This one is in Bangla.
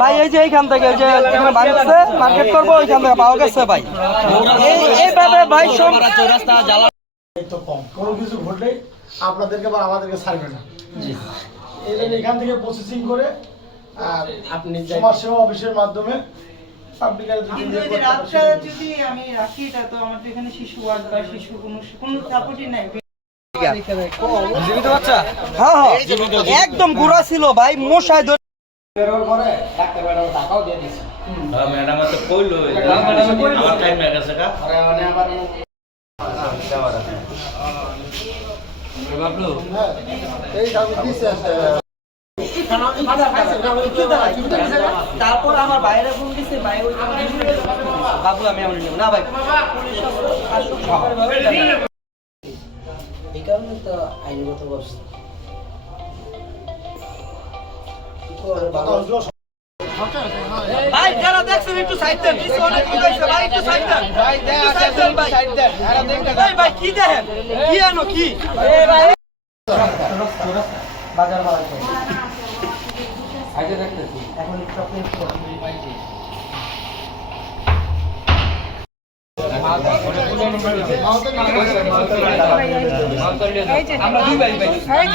ভাই এই যে এইখান থেকে যে এখানে বাড়িতে মার্কেট করবো ওইখান থেকে পাওয়া গেছে ভাই। এইভাবে ভাই সব কম কোনো কিছু ঘটলেই আপনাদেরকে বা আমাদেরকে ছাড়বে না। এই জন্য এখান থেকে প্রসেসিং করে আপনি সমাজসেবা অফিসের মাধ্যমে যদি আমি রাখি এটা তো আমার এখানে শিশু ওয়ার্ড বা শিশু কোনো সাপোর্টই নাই। একদম গুড়া ছিল ভাই, মশাই ধরে ম্যাডাম তো কইলো আমার টাইম হয়ে গেছে কা বাবলু তারপর আমার বাইরে ফোন দিচ্ছে ভাই ওই বাবু আমি এমন না ভাই এই কারণে তো আইনগত ব্যবস্থা ভাই যারা দেখছেন একটু সাইড দেন, কিছু অনেক কি হইছে ভাই, একটু সাইড দেন ভাই, একটু সাইড দেন ভাই, সাইড দেন ভাই, ভাই কি দেখেন কি আনো কি এই ভাই বাজার বাজার আগে দেখতেছি এখন একটু আমরা দুই ভাই